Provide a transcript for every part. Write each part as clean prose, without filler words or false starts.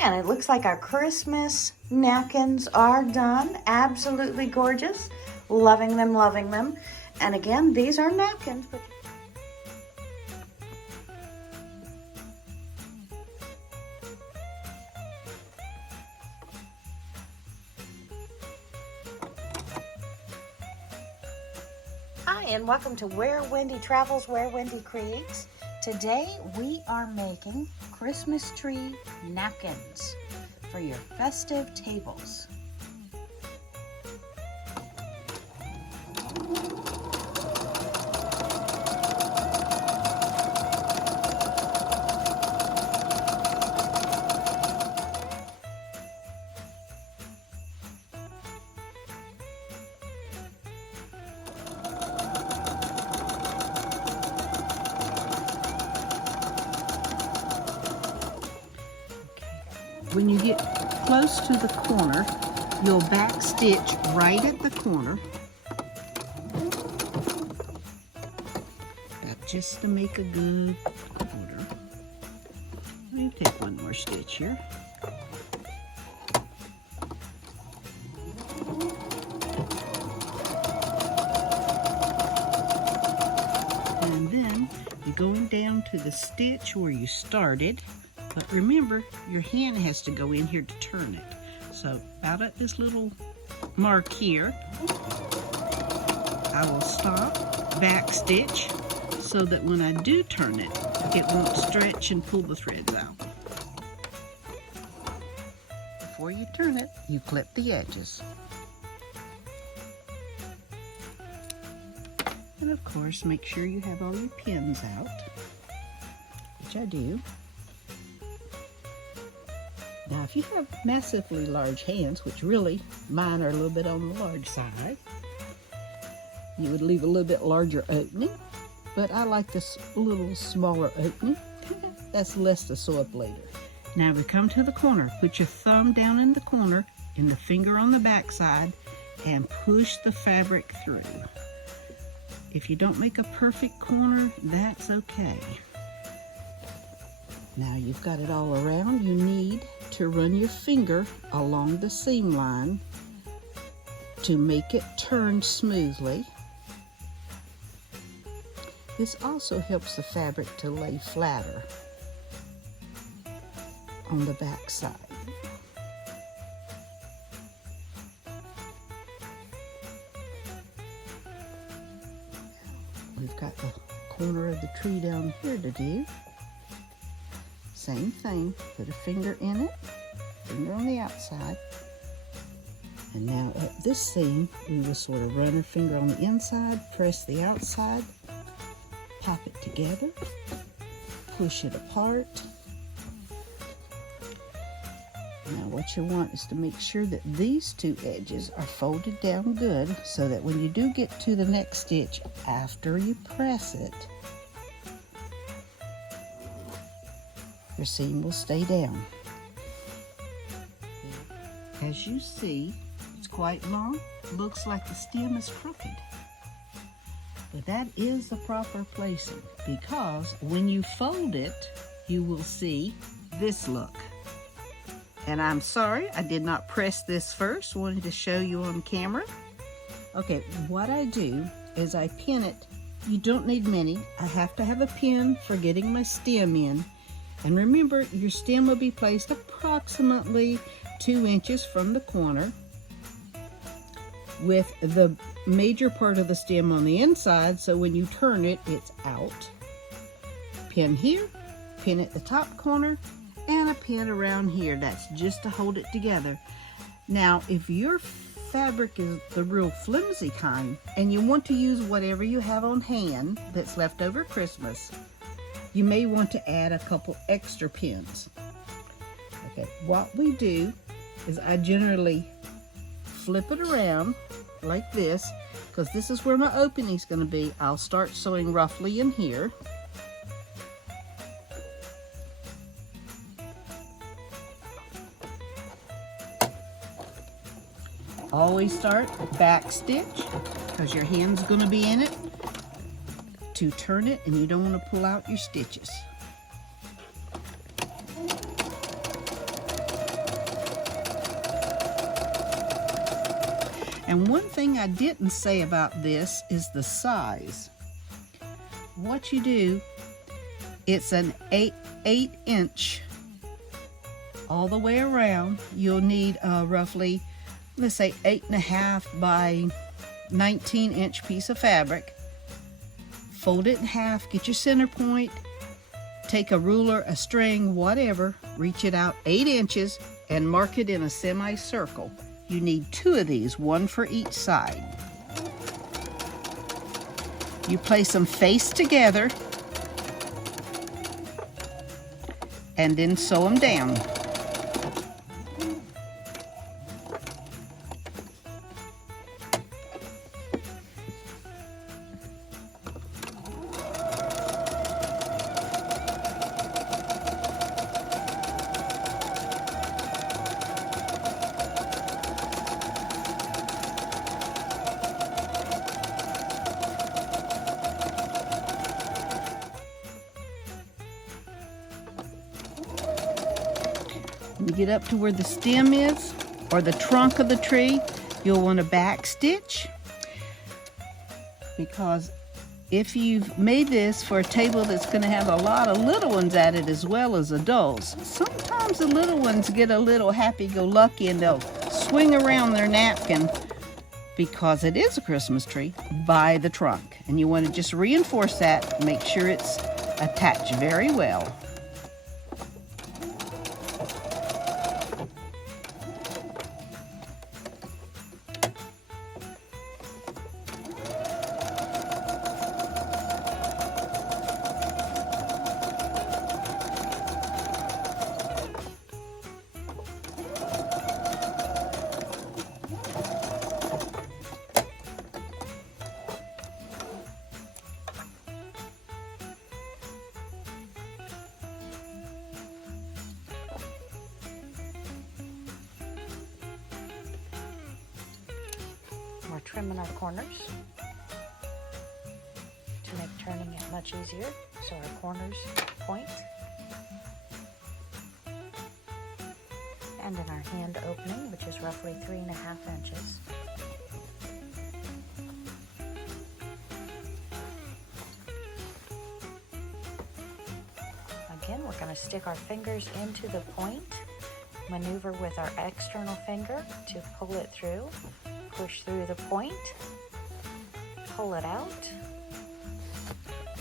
And it looks like our Christmas napkins are done. Absolutely gorgeous. Loving them, loving them. And again, these are napkins. But hi, and welcome to Where Wendy Travels, Where Wendy Creates. Today we are making Christmas tree napkins for your festive tables. When you get close to the corner, you'll back stitch right at the corner, just to make a good corner. Let me take one more stitch here. And then you're going down to the stitch where you started. But remember, your hand has to go in here to turn it. So about at this little mark here, I will stop, back stitch, so that when I do turn it, it won't stretch and pull the threads out. Before you turn it, you clip the edges. And of course, make sure you have all your pins out, which I do. Now, if you have massively large hands, which really mine are a little bit on the large side, you would leave a little bit larger opening, but I like this little smaller opening. That's less to sew up later. Now we come to the corner. Put your thumb down in the corner and the finger on the back side and push the fabric through. If you don't make a perfect corner, that's okay. Now you've got it all around. You need to run your finger along the seam line to make it turn smoothly. This also helps the fabric to lay flatter on the back side. We've got the corner of the tree down here to do. Same thing, put a finger in it, finger on the outside. And now at this seam, we will sort of run our finger on the inside, press the outside, pop it together, push it apart. Now what you want is to make sure that these two edges are folded down good so that when you do get to the next stitch after you press it, your seam will stay down. As you see, it's quite long. Looks like the stem is crooked. But that is the proper placing, because when you fold it, you will see this look. And I'm sorry, I did not press this first. Wanted to show you on camera. Okay, what I do is I pin it. You don't need many. I have to have a pin for getting my stem in. And remember, your stem will be placed approximately 2 inches from the corner, with the major part of the stem on the inside, so when you turn it, it's out. Pin here, pin at the top corner, and a pin around here. That's just to hold it together. Now, if your fabric is the real flimsy kind, and you want to use whatever you have on hand that's left over Christmas, you may want to add a couple extra pins. Okay, what we do is I generally flip it around like this, because this is where my opening is going to be. I'll start sewing roughly in here. Always start back stitch, because your hand's going to be in it to turn it, and you don't want to pull out your stitches. And one thing I didn't say about this is the size. What you do, it's an 8-inch all the way around. You'll need roughly, let's say 8.5 by 19-inch piece of fabric. Fold it in half, get your center point, take a ruler, a string, whatever, reach it out 8 inches and mark it in a semicircle. You need 2 of these, one for each side. You place them face together and then sew them down. When you get up to where the stem is, or the trunk of the tree, you'll want to back stitch, because if you've made this for a table that's going to have a lot of little ones at it as well as adults, sometimes the little ones get a little happy-go-lucky and they'll swing around their napkin, because it is a Christmas tree, by the trunk. And you want to just reinforce that, make sure it's attached very well. We're trimming our corners to make turning it much easier, so our corners point. And in our hand opening, which is roughly 3.5 inches. Again, we're going to stick our fingers into the point, maneuver with our external finger to pull it through. Push through the point, pull it out.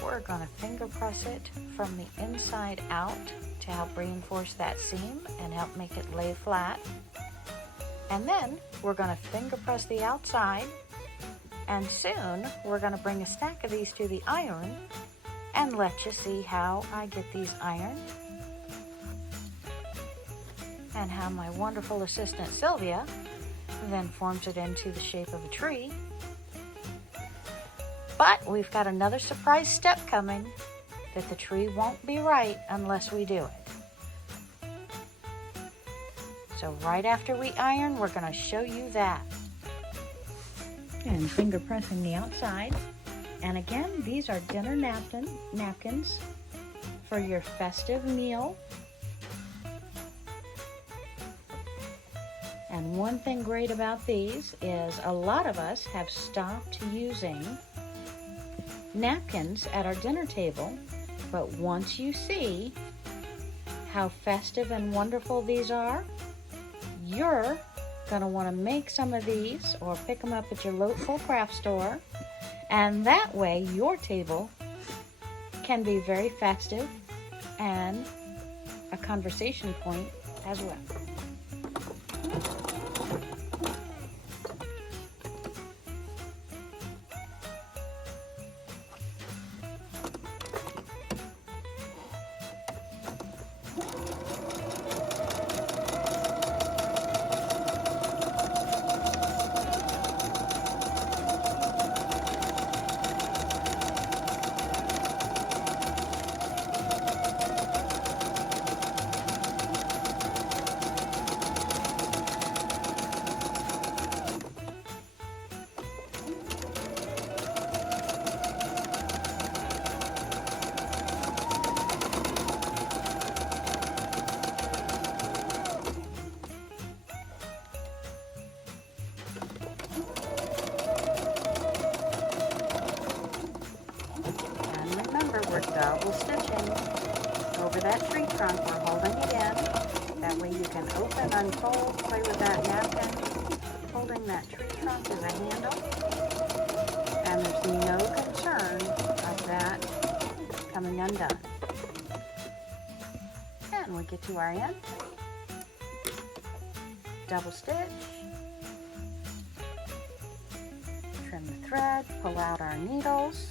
We're going to finger press it from the inside out to help reinforce that seam and help make it lay flat. And then we're going to finger press the outside, and soon we're going to bring a stack of these to the iron and let you see how I get these ironed and how my wonderful assistant Sylvia then forms it into the shape of a tree. But we've got another surprise step coming, that the tree won't be right unless we do it. So right after we iron, we're going to show you that. And finger pressing the outside. And again, these are dinner napkins for your festive meal. And one thing great about these is a lot of us have stopped using napkins at our dinner table, but once you see how festive and wonderful these are, you're going to want to make some of these or pick them up at your local craft store, and that way your table can be very festive and a conversation point as well. double stitching over that tree trunk. We're holding it in. That way you can open, unfold, play with that napkin. Holding that tree trunk as a handle. And there's no concern of that coming undone. And we get to our end. Double stitch. Trim the thread, pull out our needles.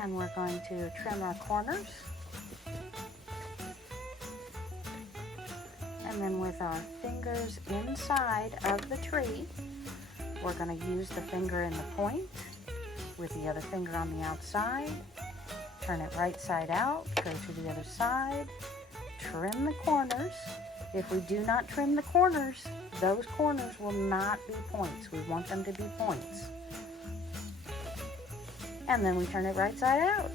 And we're going to trim our corners. And then with our fingers inside of the tree, we're going to use the finger in the point with the other finger on the outside. Turn it right side out, go to the other side, trim the corners. If we do not trim the corners, those corners will not be points. We want them to be points. And then we turn it right side out.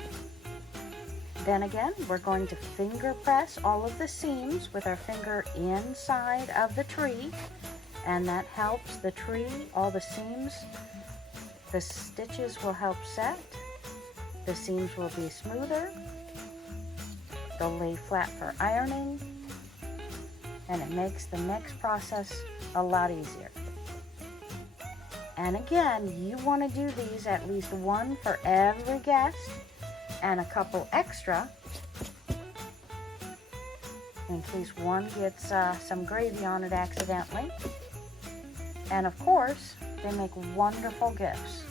Then again, we're going to finger press all of the seams with our finger inside of the tree, and that helps the tree, all the seams, the stitches will help set, the seams will be smoother, they'll lay flat for ironing, and it makes the next process a lot easier. And again, you want to do these at least one for every guest and a couple extra in case one gets some gravy on it accidentally. And of course, they make wonderful gifts.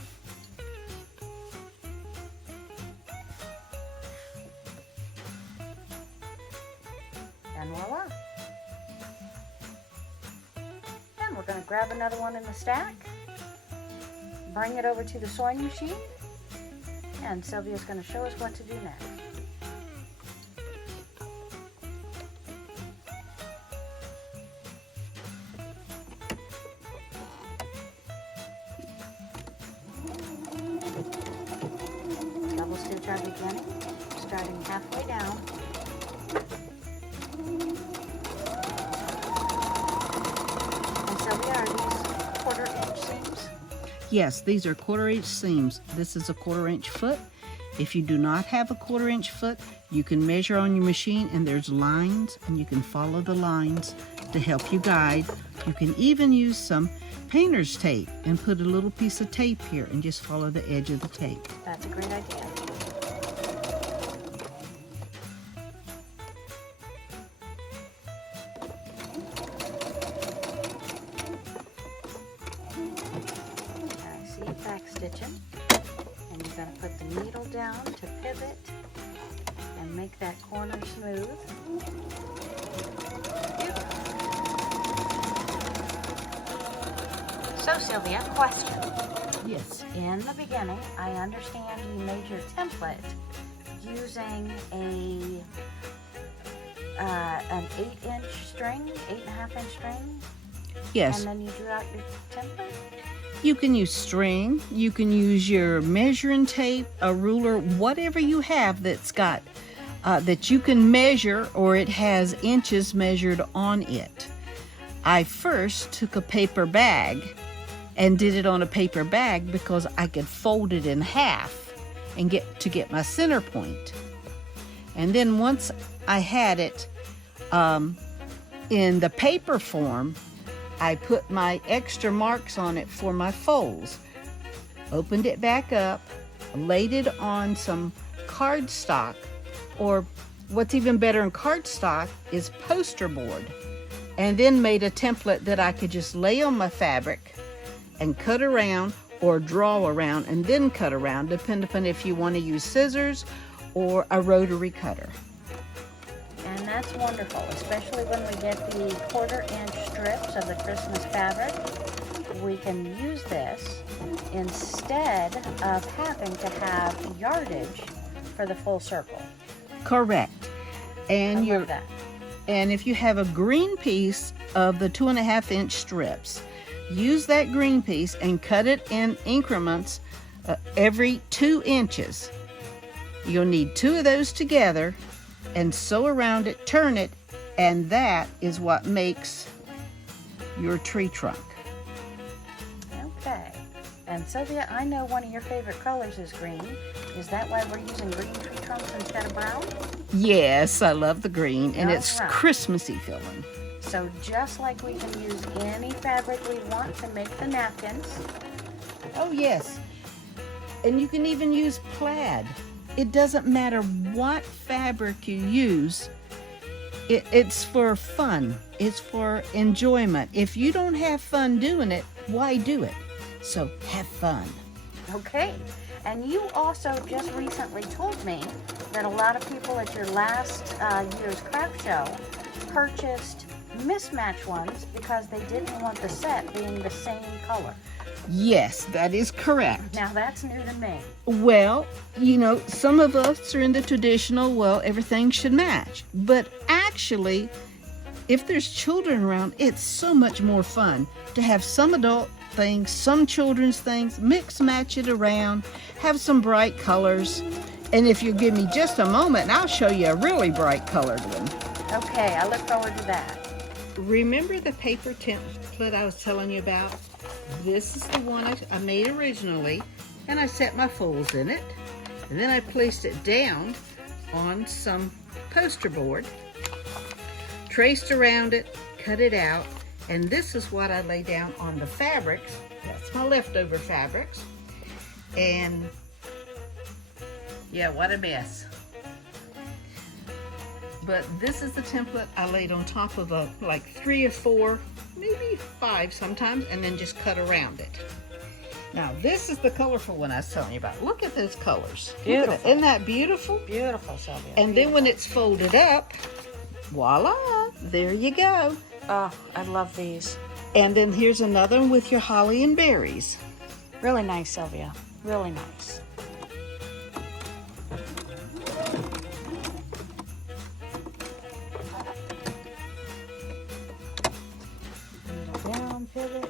And voila. And we're going to grab another one in the stack, bring it over to the sewing machine, and Sylvia's going to show us what to do next. Double stitch our beginning, starting halfway down. And Sylvia, are these 1/4 inch seams? Yes, these are 1/4 inch seams. This is a 1/4 inch foot. If you do not have a 1/4 inch foot, you can measure on your machine, and there's lines, and you can follow the lines to help you guide. You can even use some painter's tape and put a little piece of tape here and just follow the edge of the tape. That's a great idea. Back stitching, and you're going to put the needle down to pivot and make that corner smooth. So Sylvia, question. Yes. In the beginning, I understand you made your template using an 8-inch string, 8.5-inch string. Yes. And then you drew out your template. You can use string, you can use your measuring tape, a ruler, whatever you have that's got, that you can measure, or it has inches measured on it. I first took a paper bag and did it on a paper bag because I could fold it in half and get my center point. And then once I had it in the paper form, I put my extra marks on it for my folds, opened it back up, laid it on some cardstock, or what's even better in cardstock is poster board, and then made a template that I could just lay on my fabric and cut around or draw around and then cut around, depending upon if you want to use scissors or a rotary cutter. And that's wonderful, especially when we get the 1/4 inch strips of the Christmas fabric. We can use this instead of having to have yardage for the full circle. Correct. And I love that. And if you have a green piece of the 2.5-inch strips, use that green piece and cut it in increments every 2 inches. You'll need 2 of those together and sew around it, turn it, and that is what makes your tree trunk. And Sylvia, I know one of your favorite colors is green. Is that why we're using green tree trunks instead of brown? Yes, I love the green, and it's All right. Christmassy feeling. So just like we can use any fabric we want to make the napkins. Oh, yes. And you can even use plaid. It doesn't matter what fabric you use. It's for fun. It's for enjoyment. If you don't have fun doing it, why do it? So have fun. Okay. And you also just recently told me that a lot of people at your last year's craft show purchased mismatched ones because they didn't want the set being the same color. Yes, that is correct. Now that's new to me. Well, you know, some of us are in the traditional, well, everything should match. But actually, if there's children around, it's so much more fun to have some adult things, some children's things, mix match it around, have some bright colors. And if you give me just a moment, I'll show you a really bright colored one. Okay, I look forward to that. Remember the paper template I was telling you about? This is the one I made originally, and I set my folds in it, and then I placed it down on some poster board, traced around it, cut it out, and this is what I lay down on the fabrics. That's my leftover fabrics. And yeah, what a mess. But this is the template I laid on top of like 3 or 4, maybe 5 sometimes, and then just cut around it. Now this is the colorful one I was telling you about. Look at those colors. Beautiful. Isn't that beautiful? Beautiful, Sylvia. And then when it's folded up, voila, there you go. Oh, I love these. And then here's another one with your holly and berries. Really nice, Sylvia. Really nice. Needle down, pivot.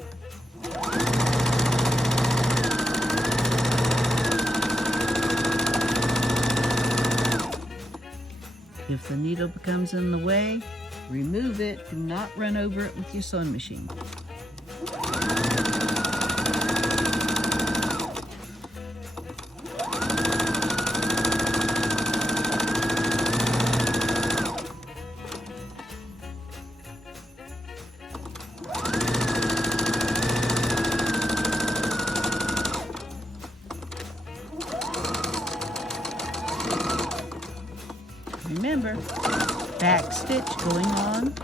If the needle becomes in the way, remove it. Do not run over it with your sewing machine. Remember, back stitch going on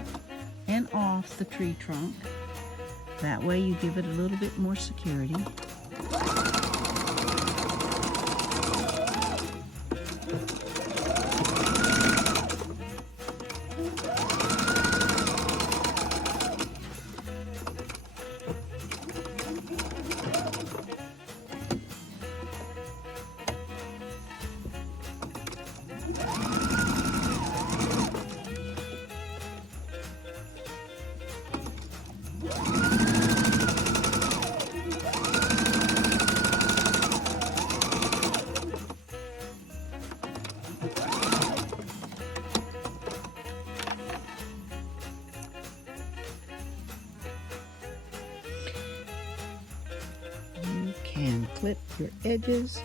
and off the tree trunk. That way you give it a little bit more security. You can clip your edges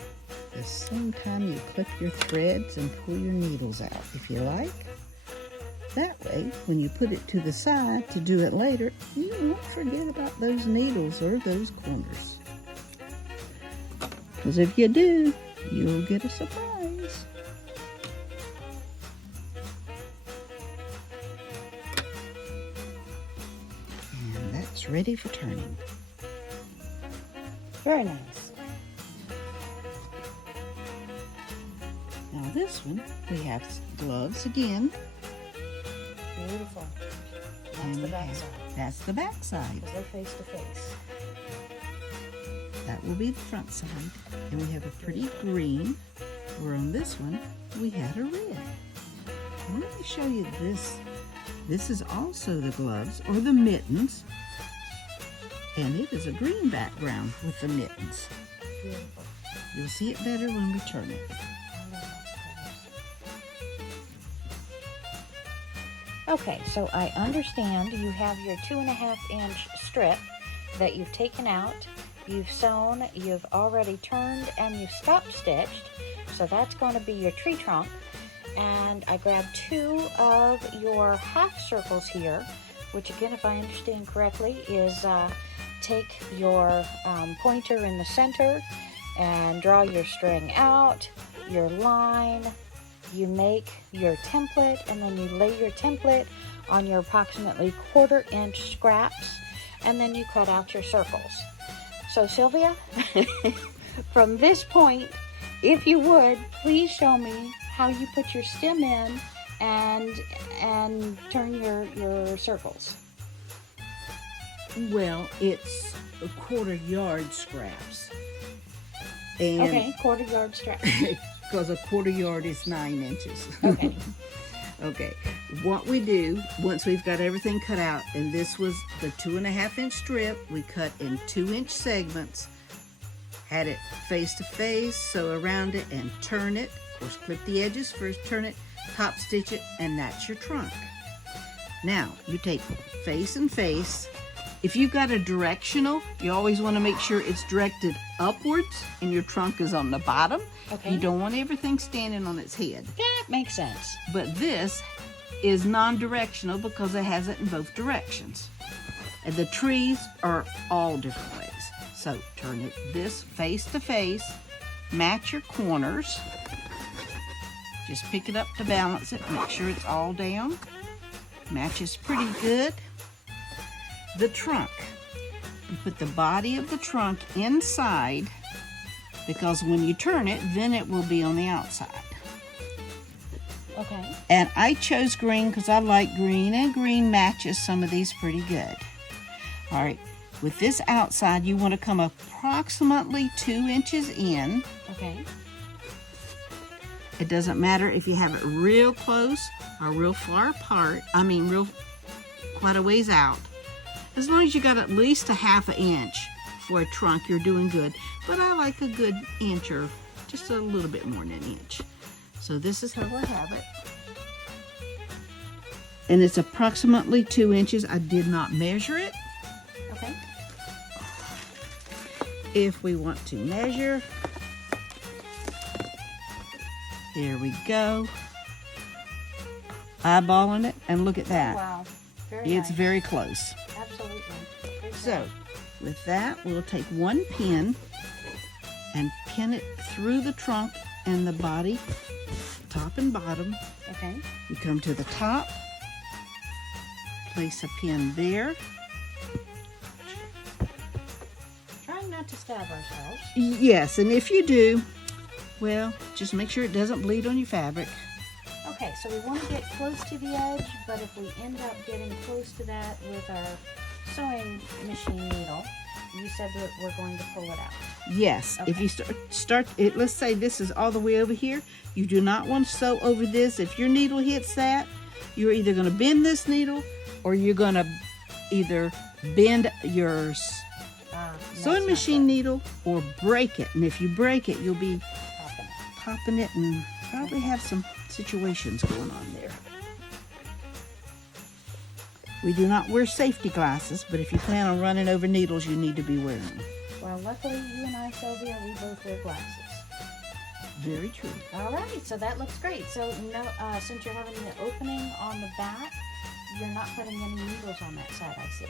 the same time you clip your threads and pull your needles out if you like. That way, when you put it to the side to do it later, you won't forget about those needles or those corners. Because if you do, you'll get a surprise. And that's ready for turning. Very nice. Now this one, we have gloves again. Beautiful. That's And the we back have- side. That's the back side. Because they're face to face. That will be the front side. And we have a pretty green, where on this one, we had a red. Now, let me show you this. This is also the gloves, or the mittens. And it is a green background with the mittens. Beautiful. You'll see it better when we turn it. I love those colors. Okay, so I understand you have your 2.5-inch strip that you've taken out you've sewn, you've already turned, and you've stop stitched. So that's going to be your tree trunk. And I grabbed 2 of your half circles here, which again, if I understand correctly, is take your pointer in the center and draw your string out, your line, you make your template, and then you lay your template on your approximately 1/4 inch scraps, and then you cut out your circles. So Sylvia, from this point, if you would, please show me how you put your stem in and turn your circles. Well, it's a 1/4 yard scraps. And Okay, 1/4 yard scraps. because a 1/4 yard is 9 inches. Okay. Okay, what we do once we've got everything cut out, and this was the 2.5 inch strip, we cut in 2-inch segments, had it face to face, sew around it and turn it. Of course, clip the edges first, turn it, top stitch it, and that's your trunk. Now you take face and face. If you've got a directional, you always want to make sure it's directed upwards and your trunk is on the bottom. Okay. You don't want everything standing on its head. That makes sense. But this is non-directional because it has it in both directions. And the trees are all different ways. So turn it this face to face, match your corners. Just pick it up to balance it, make sure it's all down. Matches pretty good. The trunk. You put the body of the trunk inside because when you turn it, then it will be on the outside. Okay. And I chose green because I like green, and green matches some of these pretty good. All right, with this outside, you want to come approximately 2 inches in. Okay. It doesn't matter if you have it real close or real far apart. I mean, real quite a ways out. As long as you got at least a 1/2 inch for a trunk, you're doing good. But I like a good inch or just a little bit more than an inch. So this is how I have it. And it's approximately 2 inches. I did not measure it. Okay. If we want to measure, here we go. Eyeballing it, and look at that. Wow. Very It's nice. very close. Absolutely. Great So, job. with that, we'll take one pin and pin it through the trunk and the body, top and bottom. Okay. You come to the top, place a pin there. Trying not to stab ourselves. Yes, and if you do, well, just make sure it doesn't bleed on your fabric. Okay, so we want to get close to the edge, but if we end up getting close to that with our sewing machine needle, you said that we're going to pull it out. Yes, if Okay. you start it, let's say this is all the way over here. You do not want to sew over this. If your needle hits that, you're either going to bend this needle or you're going to either bend your sewing machine needle or break it. And if you break it, you'll be popping it and probably have some situations going on there. We do not wear safety glasses, but if you plan on running over needles, you need to be wearing them. Well, luckily you and I, Sylvia, we both wear glasses. Very true. All right, so that looks great. So no, since you're having the opening on the back, you're not putting any needles on that side, I see.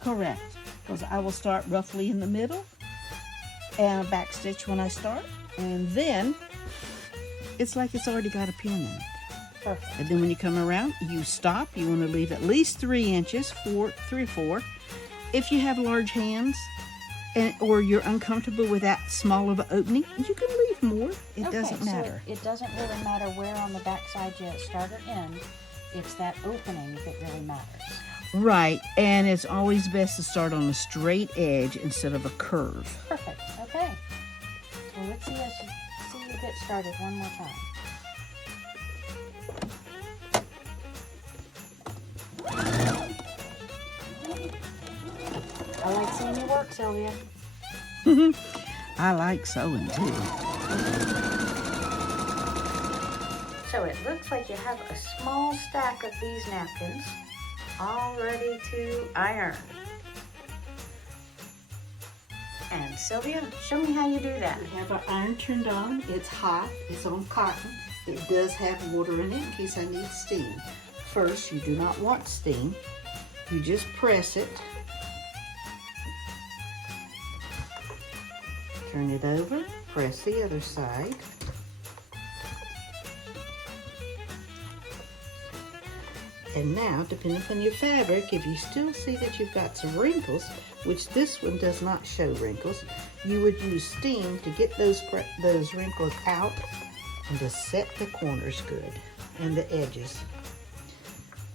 Correct, because I will start roughly in the middle and a back stitch when I start, and then it's like it's already got a pin in it. Perfect. And then when you come around, you stop. You want to leave at least 3 inches, 3 or 4. If you have large hands or you're uncomfortable with that small of an opening, you can leave more. It doesn't matter. So it doesn't really matter where on the back side you start or end. It's that opening that really matters. Right, and it's always best to start on a straight edge instead of a curve. Perfect. Okay. Well, let's see you get started one more time. I like seeing your work, Sylvia. I like sewing too. So it looks like you have a small stack of these napkins all ready to iron. And Sylvia, show me how you do that. We have our iron turned on. It's hot. It's on cotton. It does have water in it in case I need steam. First, you do not want steam. You just press it. Turn it over. Press the other side. And now, depending upon your fabric, if you still see that you've got some wrinkles, which this one does not show wrinkles, you would use steam to get those wrinkles out and to set the corners good and the edges.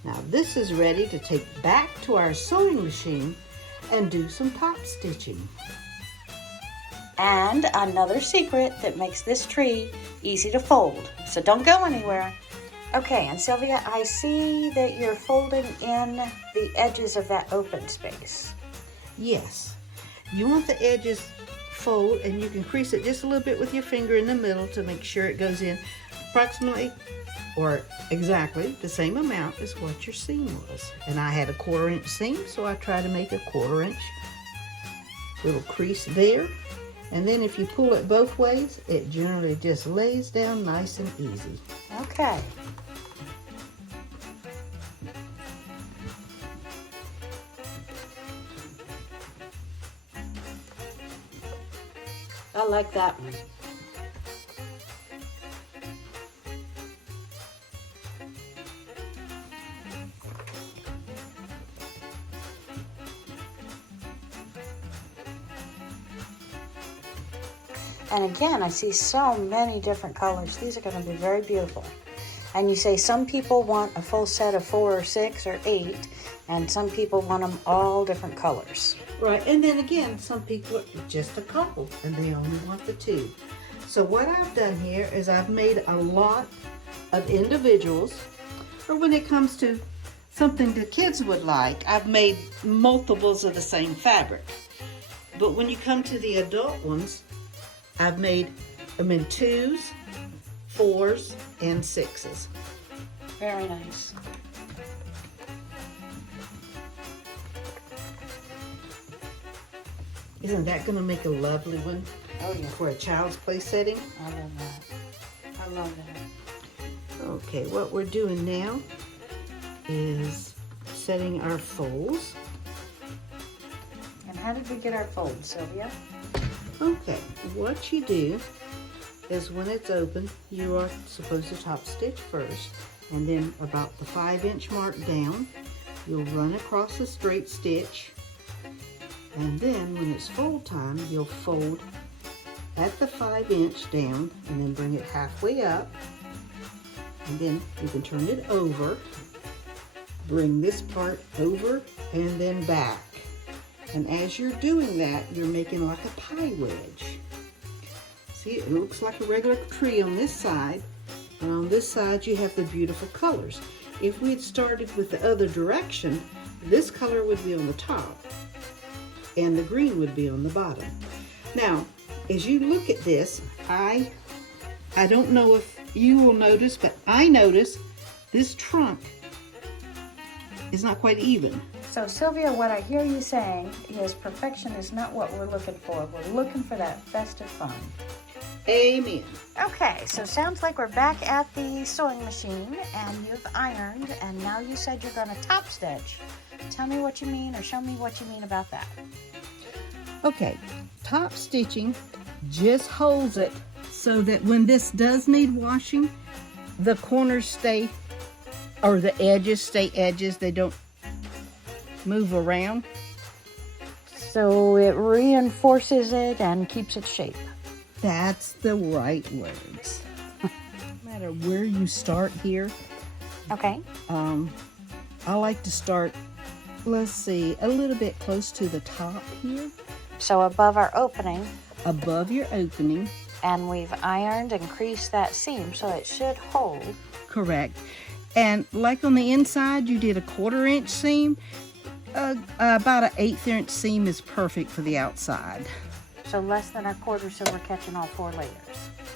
Now this is ready to take back to our sewing machine and do some top stitching. And another secret that makes this tree easy to fold. So don't go anywhere. Okay, and Sylvia, I see that you're folding in the edges of that open space. Yes, you want the edges fold, and you can crease it just a little bit with your finger in the middle to make sure it goes in approximately or exactly the same amount as what your seam was. And I had a 1/4 inch seam, so I tried to make a 1/4 inch little crease there. And then if you pull it both ways, it generally just lays down nice and easy. Okay. I like that one. And again, I see so many different colors. These are going to be very beautiful. And you say some people want a full set of 4 or 6 or 8, and some people want them all different colors. Right, and then again, some people are just a couple and they only want the 2. So what I've done here is I've made a lot of individuals, or when it comes to something the kids would like, I've made multiples of the same fabric. But when you come to the adult ones, I've made them in 2s, 4s, and 6s. Very nice. Isn't that going to make a lovely one? Oh yeah. For a child's play setting? I love that. I love that. Okay, what we're doing now is setting our folds. And how did we get our folds, Sylvia? Okay, what you do is when it's open, you are supposed to top stitch first, and then about the 5-inch mark down, you'll run across a straight stitch, and then when it's fold time, you'll fold at the 5-inch down and then bring it halfway up, and then you can turn it over, bring this part over and then back. And as you're doing that, you're making like a pie wedge. See, it looks like a regular tree on this side, and on this side you have the beautiful colors. If we had started with the other direction, this color would be on the top and the green would be on the bottom. Now, as you look at this, I don't know if you will notice, but I notice this trunk is not quite even. So Sylvia, what I hear you saying is perfection is not what we're looking for. We're looking for that festive fun. Amen. Okay, so sounds like we're back at the sewing machine and you've ironed, and now you said you're going to top stitch. Tell me what you mean, or show me what you mean about that. Okay, top stitching just holds it so that when this does need washing, the corners stay, or the edges stay edges. They don't move around. So it reinforces it and keeps its shape. That's the right words. No matter where you start here. Okay. I like to start, let's see, a little bit close to the top here. So above our opening. Above your opening. And we've ironed and creased that seam, so it should hold. Correct. And like on the inside, you did a 1/4 inch seam. About an 1/8 inch seam is perfect for the outside. So less than a 1/4, so we're catching all 4 layers.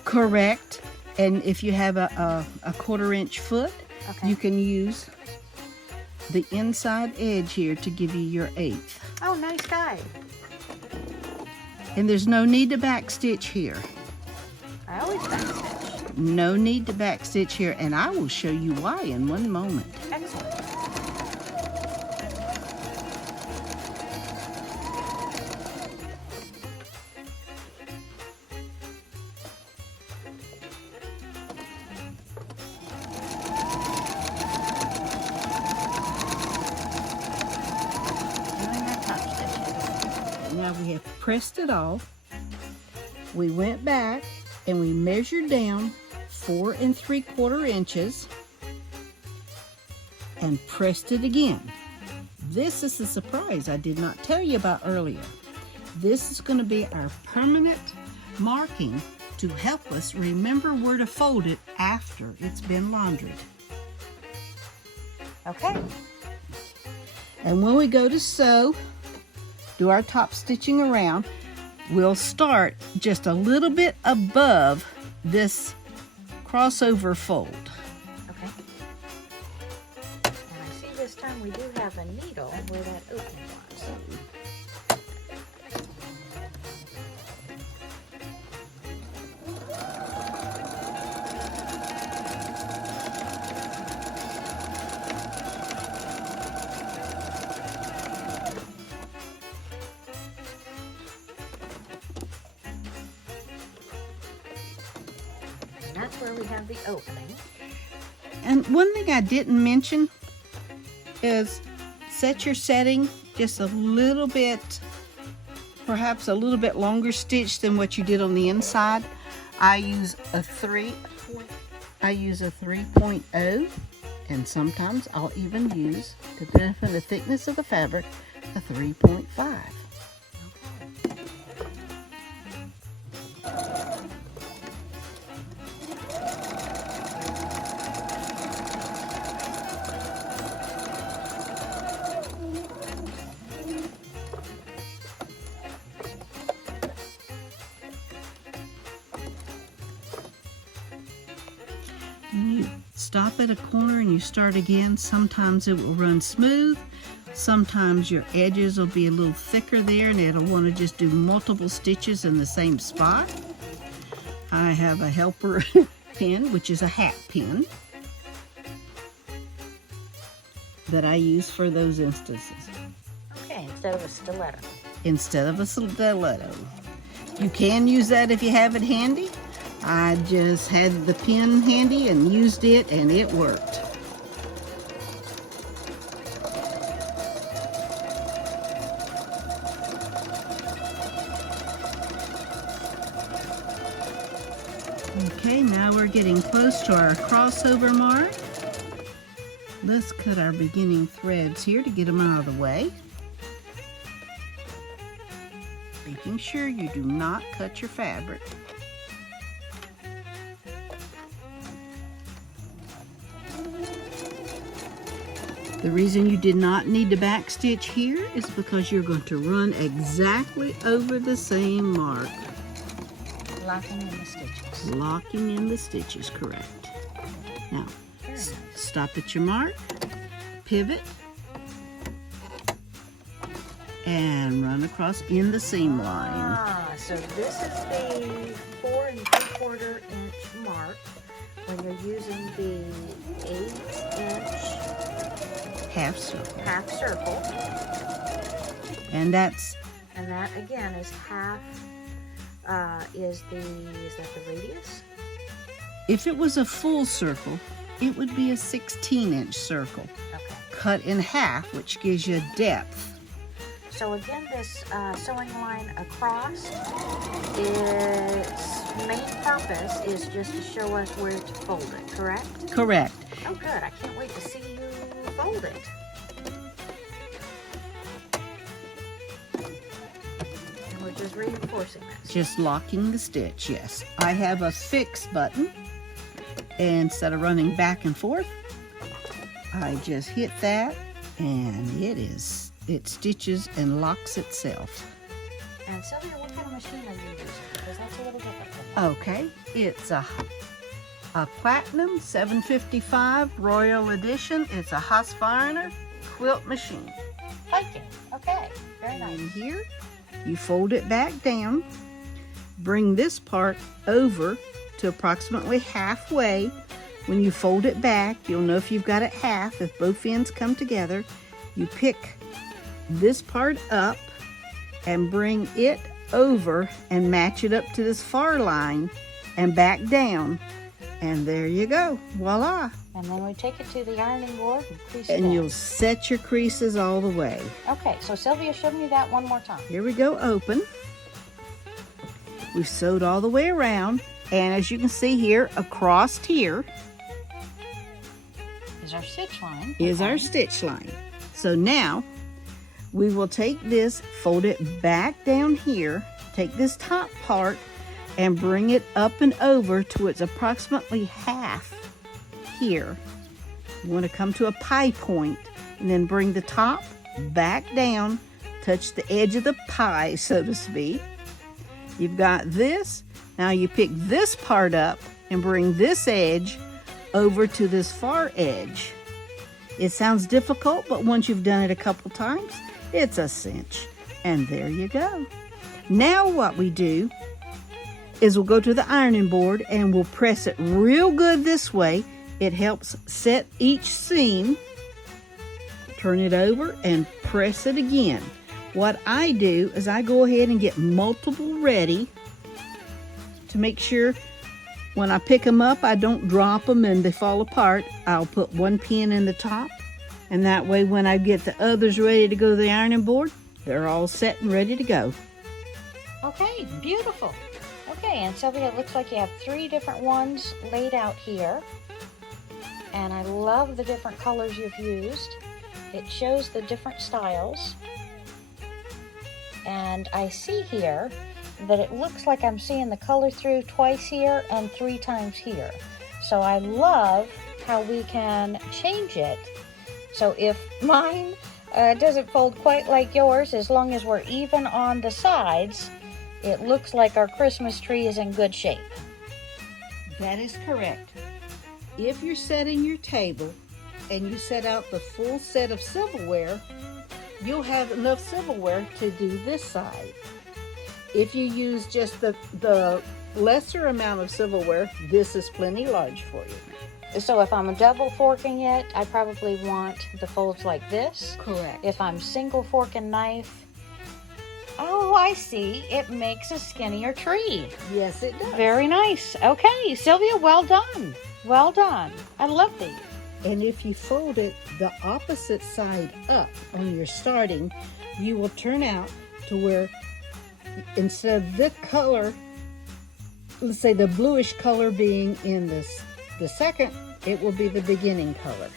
Correct. And if you have a 1/4 inch foot, okay, you can use the inside edge here to give you your 1/8. Oh, nice guide. And there's no need to backstitch here. I always backstitch. No need to backstitch here, and I will show you why in one moment. Excellent. Now we have pressed it off. We went back and we measured down 4 3/4 inches and pressed it again. This is the surprise I did not tell you about earlier. This is going to be our permanent marking to help us remember where to fold it after it's been laundried. Okay. And when we go to sew, do our top stitching around, we'll start just a little bit above this crossover fold. Okay. And I see this time we do have a needle where that opening was. That's where we have the opening. And one thing I didn't mention is set your setting just a little bit, perhaps a little bit longer stitch than what you did on the inside. I use a 3.0, and sometimes I'll even use, depending on the thickness of the fabric, a 3.5. You stop at a corner and you start again. Sometimes it will run smooth. Sometimes your edges will be a little thicker there and it'll want to just do multiple stitches in the same spot. I have a helper pin, which is a hat pin, that I use for those instances. Okay, instead of a stiletto. Instead of a stiletto. You can use that if you have it handy. I just had the pin handy and used it, and it worked. Okay, now we're getting close to our crossover mark. Let's cut our beginning threads here to get them out of the way. Making sure you do not cut your fabric. The reason you did not need to backstitch here is because you're going to run exactly over the same mark. Locking in the stitches. Locking in the stitches, correct. Now, Nice. stop at your mark, pivot, and run across in the seam line. Ah, so this is the 4 3/4 inch mark when you're using the 8-inch Half circle. half circle. And that's, And that again is half, is that the radius? if it was a full circle, it would be a 16-inch circle. Okay. Cut in half, which gives you depth. So again, this sewing line across, its main purpose is just to show us where to fold it, correct? Correct. Oh good, I can't wait to see you fold it. And we're just reinforcing this. Just locking the stitch, yes. I have a fix button. Instead of running back and forth, I just hit that and it stitches and locks itself. And Sylvia, what kind of machine are you using? Because that's a little different from Okay, it's a Platinum 755 Royal Edition. It's a Husqvarna quilt machine. hiking. Okay, very In nice. here, You fold it back down, bring this part over to approximately halfway. When you fold it back, you'll know if you've got it half. If both ends come together, you pick this part up and bring it over and match it up to this far line and back down. And there you go. Voila. And then we take it to the ironing board and crease it And in. you'll set your creases all the way. Okay, so Sylvia, show me that one more time. Here we go, open. We've sewed all the way around. And as you can see here, across here Is our stitch line. is our stitch line. So now we will take this, fold it back down here, take this top part and bring it up and over to it's approximately half here. You want to come to a pie point and then bring the top back down, touch the edge of the pie, so to speak. You've got this. Now you pick this part up and bring this edge over to this far edge. It sounds difficult, but once you've done it a couple times, it's a cinch. And there you go. Now what we do is we'll go to the ironing board and we'll press it real good this way. It helps set each seam. Turn it over and press it again. What I do is I go ahead and get multiple ready to make sure when I pick them up, I don't drop them and they fall apart. I'll put one pin in the top, and that way when I get the others ready to go to the ironing board, they're all set and ready to go. Okay, beautiful. Okay, and Sylvia, it looks like you have 3 different ones laid out here. And I love the different colors you've used. It shows the different styles. And I see here that it looks like I'm seeing the color through twice here and 3 times here. So I love how we can change it. So if mine doesn't fold quite like yours, as long as we're even on the sides, it looks like our Christmas tree is in good shape. That is correct. If you're setting your table and you set out the full set of silverware, you'll have enough silverware to do this side. If you use just the lesser amount of silverware, this is plenty large for you. So if I'm double forking it, I probably want the folds like this. Correct. If I'm single fork and knife, oh, I see. It makes a skinnier tree. Yes, it does. Very nice. Okay, Sylvia, well done. Well done. I love these. And if you fold it the opposite side up on your starting, you will turn out to where instead of the color, let's say the bluish color being in the second, it will be the beginning color.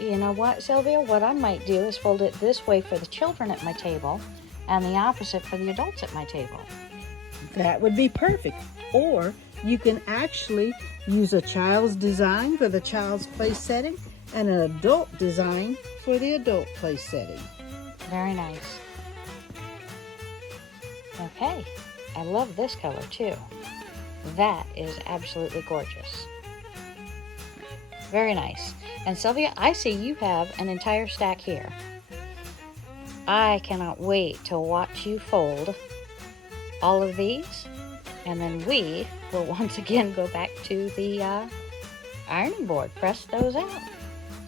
You know what, Sylvia? What I might do is fold it this way for the children at my table and the opposite for the adults at my table. That would be perfect. Or you can actually use a child's design for the child's place setting and an adult design for the adult place setting. Very nice. Okay, I love this color too. That is absolutely gorgeous. Very nice. And Sylvia, I see you have an entire stack here. I cannot wait to watch you fold all of these, and then we will once again go back to the ironing board, press those out.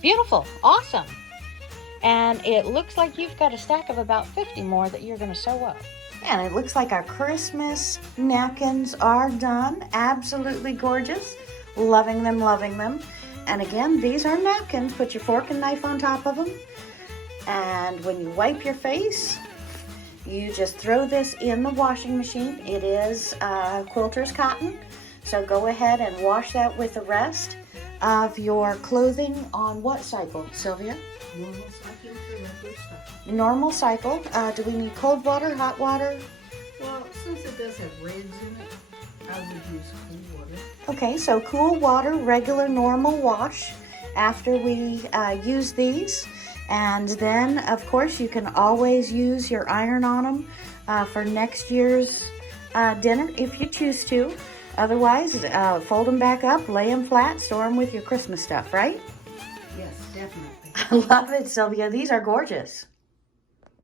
Beautiful, awesome. And it looks like you've got a stack of about 50 more that you're going to sew up. And it looks like our Christmas napkins are done. Absolutely gorgeous. Loving them, loving them. And again, these are napkins. Put your fork and knife on top of them. And when you wipe your face, you just throw this in the washing machine. It is quilter's cotton. So go ahead and wash that with the rest of your clothing on what cycle, Sylvia? Normal cycle for regular stuff. Normal cycle. Do we need cold water, hot water? Well, since it does have reds in it, I would use cool water. Okay, so cool water, regular normal wash after we use these. And then, of course, you can always use your iron on them for next year's dinner if you choose to. Otherwise, fold them back up, lay them flat, store them with your Christmas stuff, right? Yes, definitely. I love it, Sylvia. These are gorgeous.